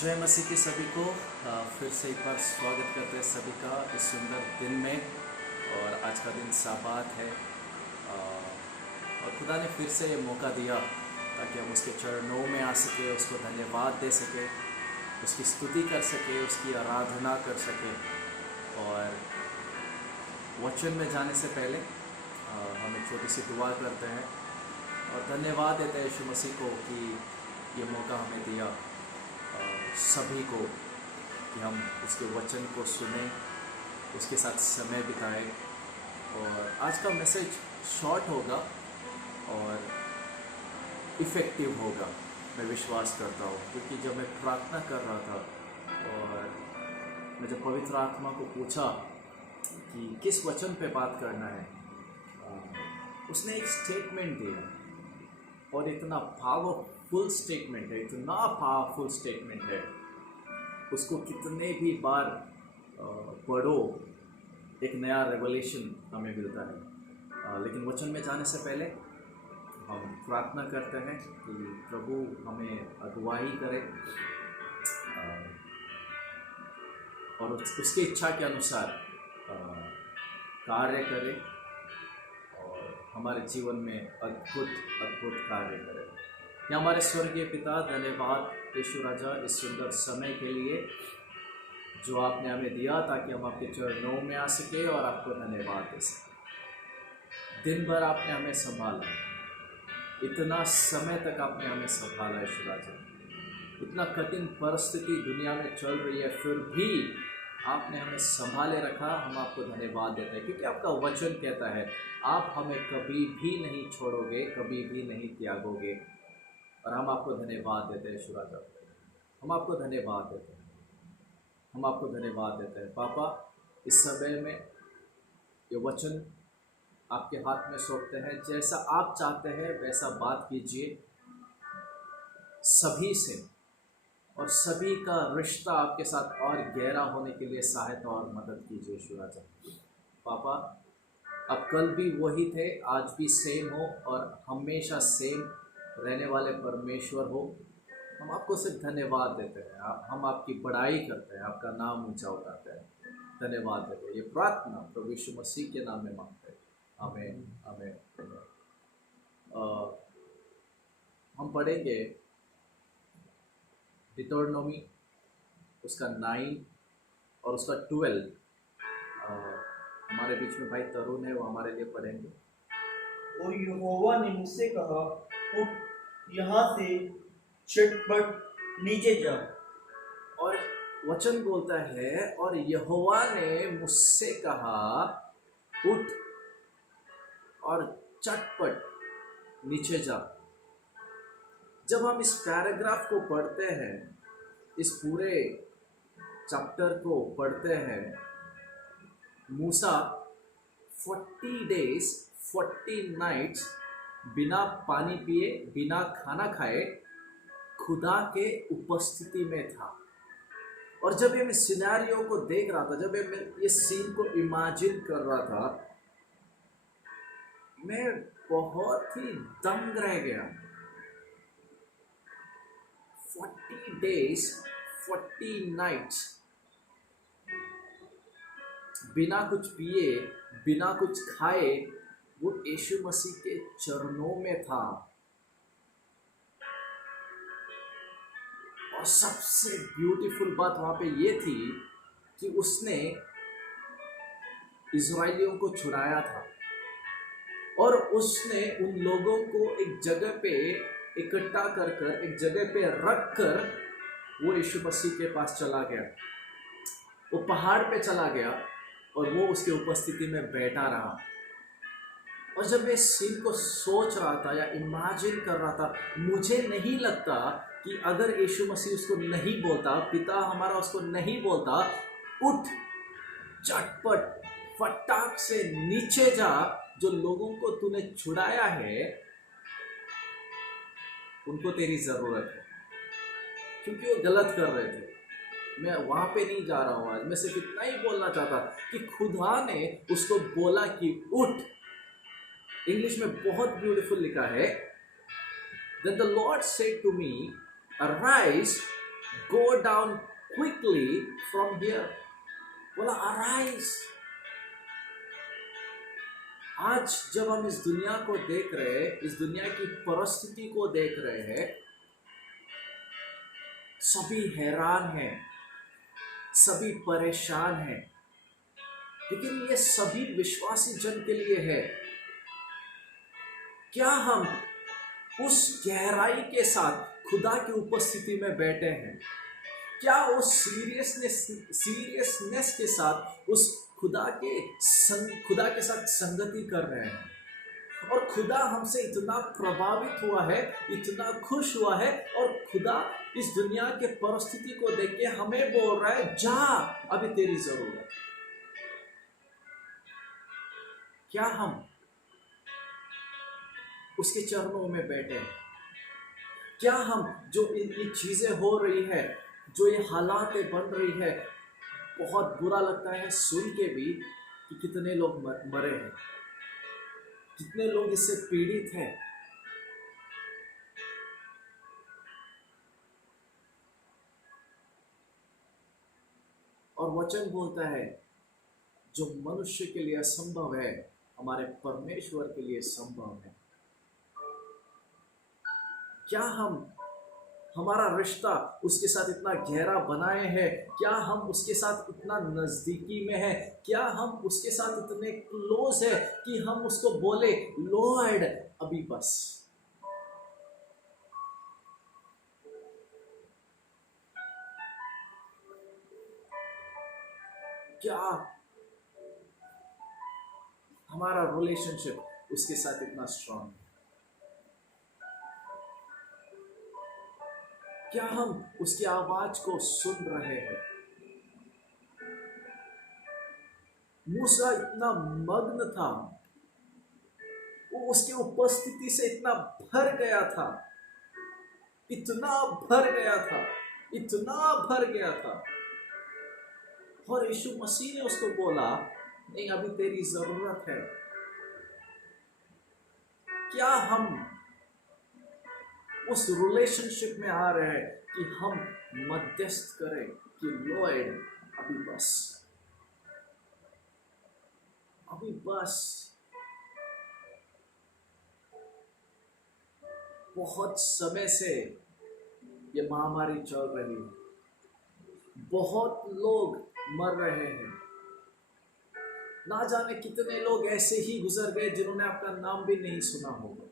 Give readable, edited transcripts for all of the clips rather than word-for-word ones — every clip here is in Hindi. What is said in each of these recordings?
जय मसीह की सभी को फिर से एक बार स्वागत करते हैं सभी का इस सुंदर दिन में। और आज का दिन साबात है और खुदा ने फिर से ये मौका दिया ताकि हम उसके चरणों में आ सके, उसको धन्यवाद दे सके, उसकी स्तुति कर सके, उसकी आराधना कर सके। और वचन में जाने से पहले हम एक छोटी सी दुआ करते हैं और धन्यवाद देते हैं यीशु मसीह को कि ये मौका हमें दिया सभी को कि हम उसके वचन को सुने, उसके साथ समय बिताएं। और आज का मैसेज शॉर्ट होगा और इफ़ेक्टिव होगा, मैं विश्वास करता हूँ, क्योंकि जब मैं प्रार्थना कर रहा था और मैं जब पवित्र आत्मा को पूछा कि किस वचन पे बात करना है, उसने एक स्टेटमेंट दिया और इतना पावरफुल स्टेटमेंट है, इतना पावरफुल स्टेटमेंट है, उसको कितने भी बार पढ़ो एक नया रेवलेशन हमें मिलता है। लेकिन वचन में जाने से पहले हम प्रार्थना करते हैं कि प्रभु हमें अगुवाई करे और उसकी इच्छा के अनुसार कार्य करे और हमारे जीवन में अद्भुत अद्भुत कार्य करे। या हमारे स्वर्गीय पिता, धन्यवाद यीशु राजा इस सुंदर समय के लिए जो आपने हमें दिया ताकि हम आपके चरणों में आ सके और आपको धन्यवाद दे सकें। दिन भर आपने हमें संभाला, इतना समय तक आपने हमें संभाला यीशु राजा। इतना कठिन परिस्थिति दुनिया में चल रही है, फिर भी आपने हमें संभाले रखा। हम आपको धन्यवाद देते हैं क्योंकि आपका वचन कहता है आप हमें कभी भी नहीं छोड़ोगे, कभी भी नहीं त्यागोगे। और हम आपको धन्यवाद देते हैं यीशु राजा, हम आपको धन्यवाद देते हैं, हम आपको धन्यवाद देते हैं। पापा, इस समय में ये वचन आपके हाथ में सौंपते हैं, जैसा आप चाहते हैं वैसा बात कीजिए सभी से, और सभी का रिश्ता आपके साथ और गहरा होने के लिए सहायता और मदद कीजिए यीशु राजा। पापा, अब कल भी वही थे, आज भी सेम हो और हमेशा सेम रहने वाले परमेश्वर हो। हम आपको सिर्फ धन्यवाद देते हैं, हम आपकी बड़ाई करते हैं, आपका नाम ऊंचा उठाते हैं, धन्यवाद देते हैं। ये प्रार्थना प्रभु यीशु मसीह के नाम में मांगते हैं, आमीन आमीन। हम पढ़ेंगे डिटोरनोमी उसका 9 और उसका 12। हमारे बीच में भाई तरुण है, वो हमारे लिए पढ़ेंगे। और यहोवा ने मुझसे कहा, उठ, यहाँ से झटपट नीचे जा। और वचन बोलता है, और यहोवा ने मुझसे कहा, उठ और चटपट नीचे जा। जब हम इस पैराग्राफ को पढ़ते हैं, इस पूरे चैप्टर को पढ़ते हैं, मूसा 40 days 40 nights बिना पानी पिए, बिना खाना खाए खुदा के उपस्थिति में था। और जब ये मैं सिनेरियो को देख रहा था, जब मैं ये सीन को इमेजिन कर रहा था, मैं बहुत ही दंग रह गया। 40 days 40 nights बिना कुछ पिए, बिना कुछ खाए वो यीशु मसीह के चरणों में था। और सबसे ब्यूटीफुल बात वहां पे ये थी कि उसने इज़राइलियों को छुड़ाया था और उसने उन लोगों को एक जगह पे इकट्ठा कर कर, एक जगह पे रख कर वो यीशु मसीह के पास चला गया। वो पहाड़ पे चला गया और वो उसके उपस्थिति में बैठा रहा। और जब मैं सीन को सोच रहा था या इमेजिन कर रहा था, मुझे नहीं लगता कि अगर यीशु मसीह उसको नहीं बोलता, पिता हमारा उसको नहीं बोलता, उठ झटपट फटाक से नीचे जा, जो लोगों को तूने छुड़ाया है उनको तेरी जरूरत है, क्योंकि वो गलत कर रहे थे। मैं वहां पे नहीं जा रहा हूं आज, मैं सिर्फ इतना ही बोलना चाहता कि खुदा ने उसको बोला कि उठ। इंग्लिश में बहुत ब्यूटीफुल लिखा है, Then the Lord said to me, Arise, go down quickly from here. बोला arise. आज जब हम इस दुनिया को देख रहे हैं, इस दुनिया की परिस्थिति को देख रहे हैं, सभी हैरान हैं, सभी परेशान हैं, लेकिन ये सभी विश्वासी जन के लिए है। क्या हम उस गहराई के साथ खुदा की उपस्थिति में बैठे हैं? क्या उस सीरियसनेस के साथ उस खुदा के साथ संगति कर रहे हैं? और खुदा हमसे इतना प्रभावित हुआ है, इतना खुश हुआ है, और खुदा इस दुनिया के परिस्थिति को देख के हमें बोल रहा है, जा, अभी तेरी जरूरत है। क्या हम उसके चरणों में बैठे हैं? क्या हम जो ये चीजें हो रही है, जो ये हालातें बन रही है, बहुत बुरा लगता है सुन के भी कि कितने लोग मरे हैं, कितने लोग इससे पीड़ित हैं। और वचन बोलता है जो मनुष्य के लिए असंभव है, हमारे परमेश्वर के लिए संभव है। क्या हम हमारा रिश्ता उसके साथ इतना गहरा बनाए हैं? क्या हम उसके साथ इतना नजदीकी में है? क्या हम उसके साथ इतने क्लोज है कि हम उसको बोले, लॉर्ड अभी बस। क्या हमारा रिलेशनशिप उसके साथ इतना स्ट्रांग है? क्या हम उसकी आवाज को सुन रहे हैं? मूसा इतना मग्न था, वो उसकी उपस्थिति से इतना भर गया था, इतना भर गया था, इतना भर गया था। और यीशु मसीह ने उसको बोला, नहीं, अभी तेरी जरूरत है। क्या हम उस रिलेशनशिप में आ रहे हैं कि हम मध्यस्थ करें कि लॉर्ड अभी बस, अभी बस। बहुत समय से ये महामारी चल रही है, बहुत लोग मर रहे हैं, ना जाने कितने लोग ऐसे ही गुजर गए जिन्होंने अपना नाम भी नहीं सुना होगा।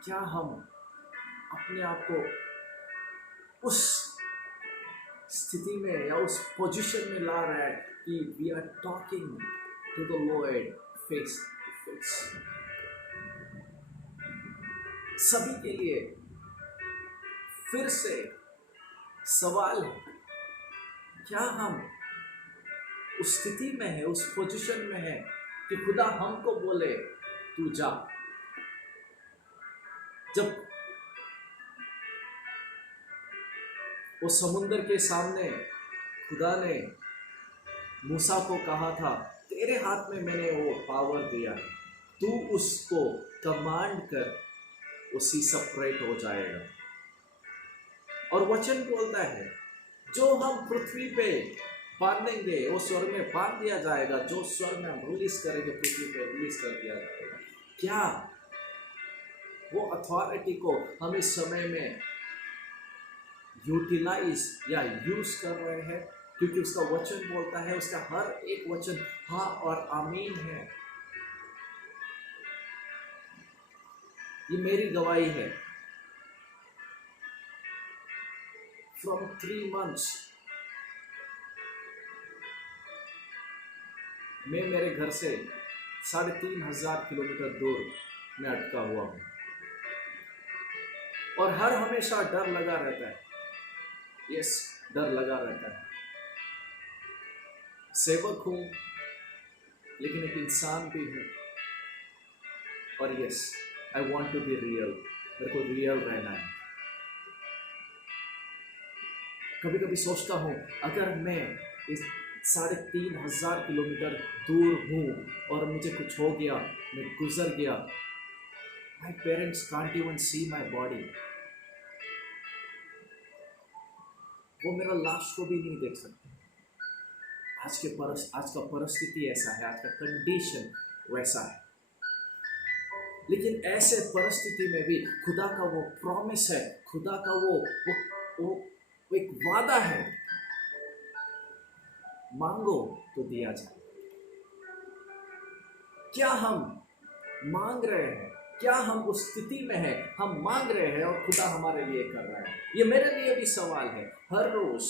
क्या हम अपने आप को उस स्थिति में या उस पोजीशन में ला रहे हैं कि we are talking to the lord face to face? सभी के लिए फिर से सवाल है, क्या हम उस स्थिति में है, उस पोजीशन में है कि खुदा हमको बोले तू जा? जब वो समुद्र के सामने खुदा ने मूसा को कहा था, तेरे हाथ में मैंने वो पावर दिया, तू उसको कमांड कर, वो सी सेपरेट हो जाएगा। और वचन बोलता है जो हम पृथ्वी पे बांधेंगे वो स्वर्ग में बांध दिया जाएगा, जो स्वर्ग में हम रिलीज करेंगे पृथ्वी पे रिलीज कर दिया जाएगा। क्या वो अथॉरिटी को हम इस समय में यूटिलाइज या यूज कर रहे हैं? क्योंकि उसका वचन बोलता है, उसका हर एक वचन हाँ और आमीन है। ये मेरी गवाही है। From 3 months मैं मेरे घर से 3,500 किलोमीटर दूर में अटका हुआ हूँ, और हर हमेशा डर लगा रहता है। यस, डर लगा रहता है। सेवक हूँ लेकिन एक इंसान भी हूँ, और yes, I want to be real, मेरे को रियल रहना है। कभी कभी सोचता हूँ अगर मैं इस 3,500 किलोमीटर दूर हूँ और मुझे कुछ हो गया, मैं गुजर गया, my parents can't even see my body, वो मेरा लाश को भी नहीं देख सकते। आज का परिस्थिति ऐसा है, आज का कंडीशन वैसा है। लेकिन ऐसे परिस्थिति में भी खुदा का वो प्रॉमिस है, खुदा का वो एक वादा है, मांगो तो दिया जाए। क्या हम मांग रहे हैं? क्या हम उस स्थिति में हैं, हम मांग रहे हैं और खुदा हमारे लिए कर रहा है? ये मेरे लिए भी सवाल है। हर रोज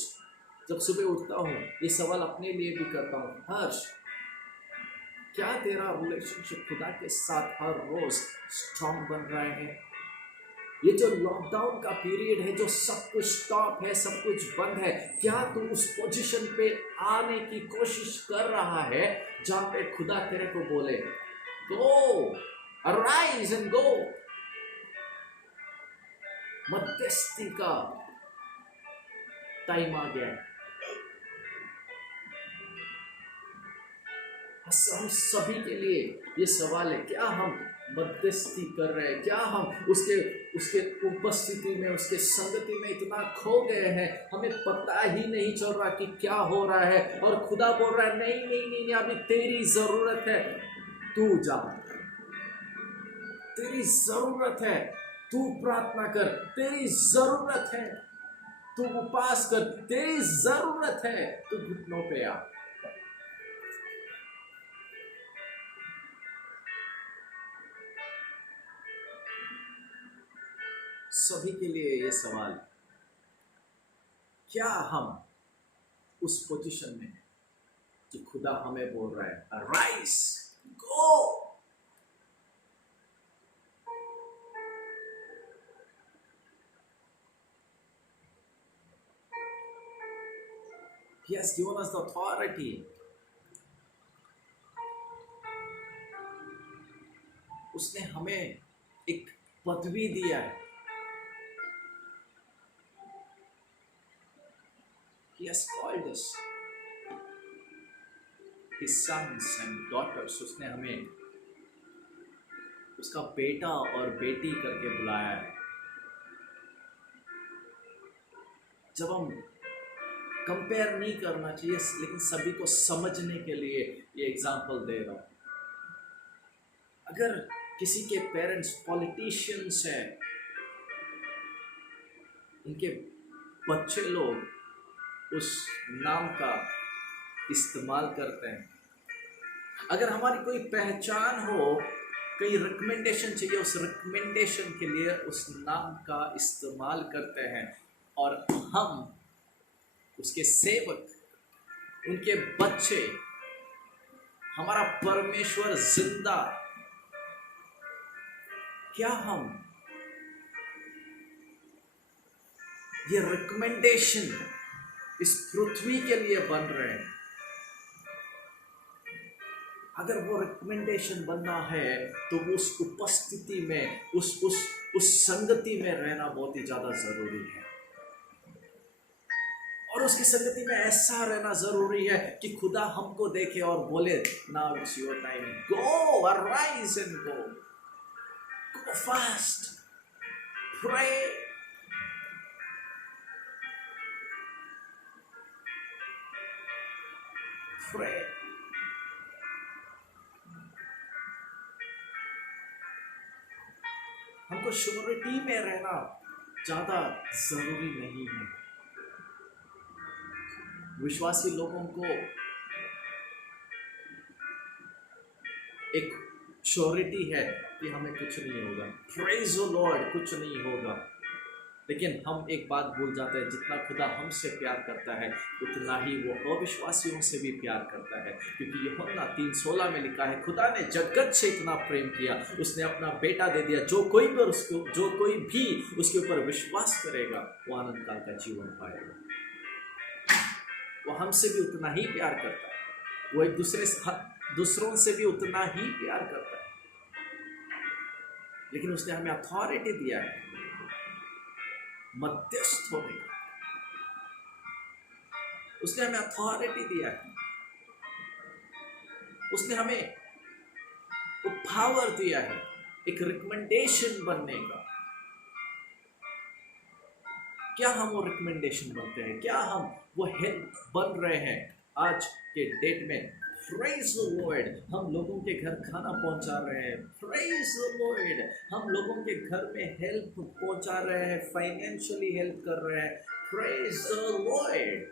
जब सुबह उठता हूँ ये सवाल अपने लिए भी करता हूँ, हर्ष क्या तेरा रिलेशनशिप खुदा के साथ हर रोज स्ट्रॉन्ग बन रहा है? ये जो लॉकडाउन का पीरियड है, जो सब कुछ स्टॉप है, सब कुछ बंद है, क्या तू उस पोजीशन पे आने की कोशिश कर रहा है जहां पे खुदा तेरे को बोले गो, अराइज एंड गो? मध्यस्थी का टाइम आ गया है। हम सभी के लिए ये सवाल है, क्या हम मध्यस्थी कर रहे हैं? क्या हम उसके उपस्थिति में, उसके संगति में इतना खो गए हैं, हमें पता ही नहीं चल रहा कि क्या हो रहा है? और खुदा बोल रहा है नहीं नहीं नहीं, अभी तेरी जरूरत है, तू जा, तेरी जरूरत है, तू प्रार्थना कर, तेरी जरूरत है, तू उपवास कर, तेरी जरूरत है, तू घुटनों पे आ। सभी के लिए ये सवाल, क्या हम उस पोजीशन में हैं कि खुदा हमें बोल रहा है arise go? He has given us the authority. उसने हमें एक पदवी दिया है। He has called us his sons and daughters. उसने हमें उसका बेटा और बेटी करके बुलाया है। जब हम कंपेयर नहीं करना चाहिए, लेकिन सभी को समझने के लिए ये एग्जाम्पल दे रहा हूं। अगर किसी के पेरेंट्स पॉलिटिशियंस हैं, उनके बच्चे लोग उस नाम का इस्तेमाल करते हैं। अगर हमारी कोई पहचान हो, कई रिकमेंडेशन चाहिए, उस रिकमेंडेशन के लिए उस नाम का इस्तेमाल करते हैं, और हम उसके सेवक, उनके बच्चे, हमारा परमेश्वर जिंदा, क्या हम ये रिकमेंडेशन इस पृथ्वी के लिए बन रहे हैं? अगर वो रिकमेंडेशन बनना है तो उस उपस्थिति में, उस संगति में रहना बहुत ही ज्यादा जरूरी है। और उसकी संगति में ऐसा रहना जरूरी है कि खुदा हमको देखे और बोले now it's your time, go, arise and go, go fast, pray, pray. हमको श्योरिटी में रहना ज्यादा जरूरी नहीं है। विश्वासी लोगों को एक श्योरिटी है कि हमें कुछ नहीं होगा, प्रेज द लॉर्ड, कुछ नहीं होगा। लेकिन हम एक बात भूल जाते हैं, जितना खुदा हमसे प्यार करता है उतना ही वो अविश्वासियों से भी प्यार करता है। क्योंकि यूहन्ना 3:16 में लिखा है, खुदा ने जगत से इतना प्रेम किया, उसने अपना बेटा दे दिया, जो कोई भी उसके ऊपर विश्वास करेगा वो आनंद काल का जीवन पाएगा। वो हमसे भी उतना ही प्यार करता है, वो एक दूसरों से भी उतना ही प्यार करता है। लेकिन उसने हमें अथॉरिटी दिया है मध्यस्थ होने का, उसने हमें अथॉरिटी दिया है, उसने हमें वो पावर दिया है एक रिकमेंडेशन बनने का। क्या हम वो रिकमेंडेशन बनते हैं? क्या हम वो हेल्प बन रहे हैं आज के डेट में? प्रेज द लॉर्ड, हम लोगों के घर खाना पहुंचा रहे हैं। प्रेज द लॉर्ड, हम लोगों के घर में हेल्प पहुंचा रहे हैं, फाइनेंशियली हेल्प कर रहे हैं। Praise the Lord.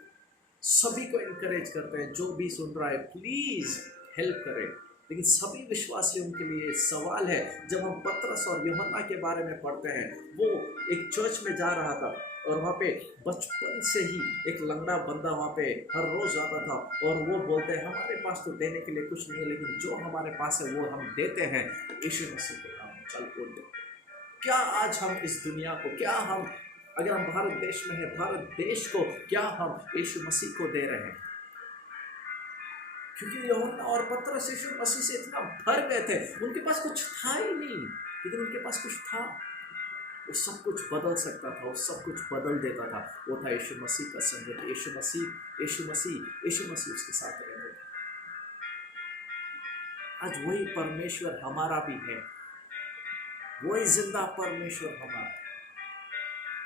सभी को इनकरेज करते हैं, जो भी सुन रहा है प्लीज हेल्प करें। लेकिन सभी विश्वासियों के लिए सवाल है, जब हम पतरस और यूहन्ना के बारे में पढ़ते हैं, वो एक चर्च में जा रहा था और वहाँ पे बचपन से ही एक लंगड़ा बंदा वहाँ पे हर रोज आता था और वो बोलते हैं हमारे पास तो देने के लिए कुछ नहीं है, लेकिन जो हमारे पास है वो हम देते हैं यीशु मसीह के नाम। चल बोल दे। क्या आज हम इस दुनिया को, क्या हम, अगर हम भारत देश में है, भारत देश को क्या हम यीशु मसीह को दे रहे हैं? क्योंकि यूहन्ना और पतरस यीशु मसीह से इतना भर गए थे, उनके पास कुछ था ही नहीं, लेकिन उनके पास कुछ था। वो सब कुछ बदल सकता था, वो सब कुछ बदल देता था। वो था यीशु मसीह का संगत। यीशु मसीह, यीशु मसीह, यीशु मसीह उसके साथ रहते थे। आज वही परमेश्वर हमारा भी है, वही जिंदा परमेश्वर हमारा।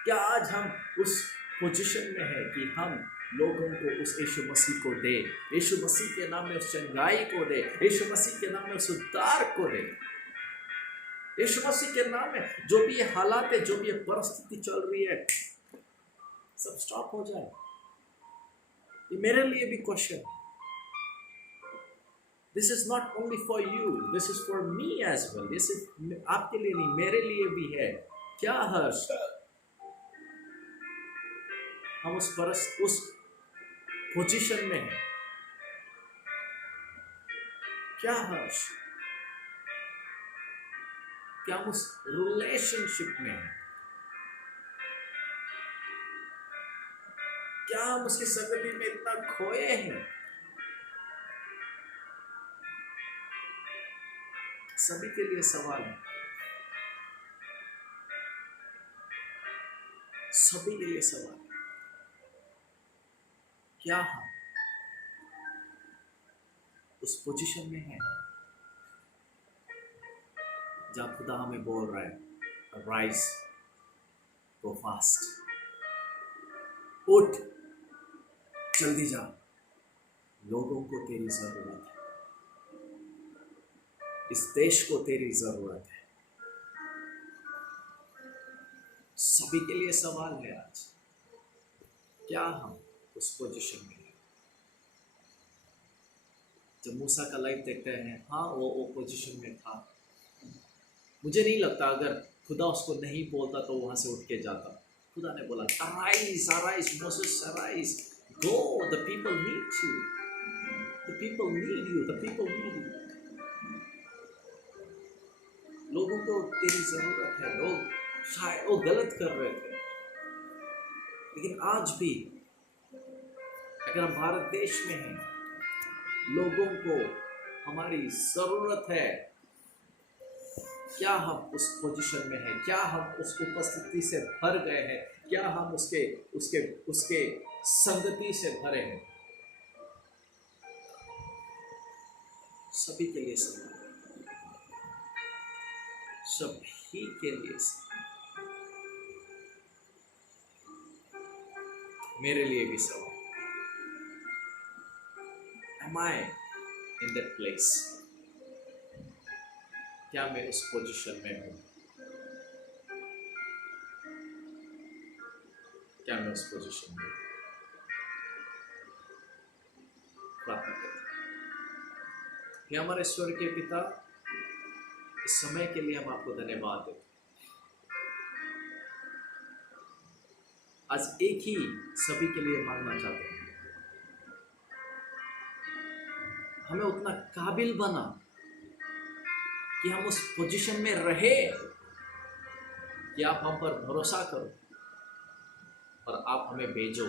क्या आज हम उस पोजीशन में है कि हम लोगों को उस यीशु मसीह को दे, यीशु मसीह के नाम में उस चंगाई को दे, यीशु मसीह के नाम में उस उद्धार को दे, यीशु मसीह के नाम में जो भी ये हालात है, जो भी ये परिस्थिति चल रही है, सब स्टॉप हो जाए। ये मेरे लिए भी क्वेश्चन है। This is not only for you, this is for me as well. This is आपके लिए नहीं, मेरे लिए भी है। क्या हर्ष हम उस पोजीशन में है? क्या हर्ष क्या हम उस रिलेशनशिप में हैं? क्या हम उसकी संगति में इतना खोए हैं? सभी के लिए सवाल है, सभी के लिए सवाल है। क्या हम उस पोजीशन में हैं जहां खुदा हमें बोल रहा है राइज, गो फास्ट, उठ, जल्दी जा, लोगों को तेरी जरूरत है, इस देश को तेरी जरूरत है। सभी के लिए सवाल है आज, क्या हम उस पोजीशन में हैं? जब मूसा का लाइफ देखते हैं, हाँ वो पोजीशन में था। मुझे नहीं लगता अगर खुदा उसको नहीं बोलता तो वहां से उठ के जाता। खुदा ने बोला arise, arise Moses, arise, go, the people need you, the people need you, the people need you. लोगों को तेरी जरूरत है। लोग शायद वो गलत कर रहे थे, लेकिन आज भी अगर हम भारत देश में हैं, लोगों को हमारी जरूरत है। क्या हम उस पोजीशन में हैं? क्या हम उस उपस्थिति से भर गए हैं? क्या हम उसके उसके उसके संगति से भरे हैं? सभी के लिए सवाल, सभी के लिए सवाल, मेरे लिए भी सवाल। Am I in that place? क्या मैं उस पोजीशन में हूँ? क्या मैं उस पोजीशन में हूँ? प्रार्थना करते हैं। हे हमारे ईश्वर के पिता, इस समय के लिए हम आपको धन्यवाद देते हैं। आज एक ही सभी के लिए मांगना चाहते हैं, हमें उतना काबिल बना कि हम उस पोजीशन में रहे कि आप हम पर भरोसा करो और आप हमें भेजो।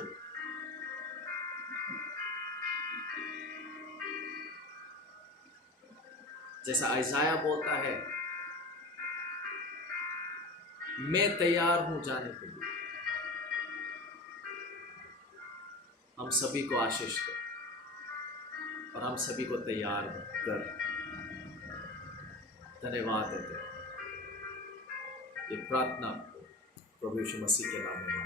जैसा आइज़ाया बोलता है, मैं तैयार हूं जाने के लिए। हम सभी को आशीष दो और हम सभी को तैयार कर। धन्यवाद देते हैं। ये प्रार्थना प्रभु यीशु मसीह के नाम में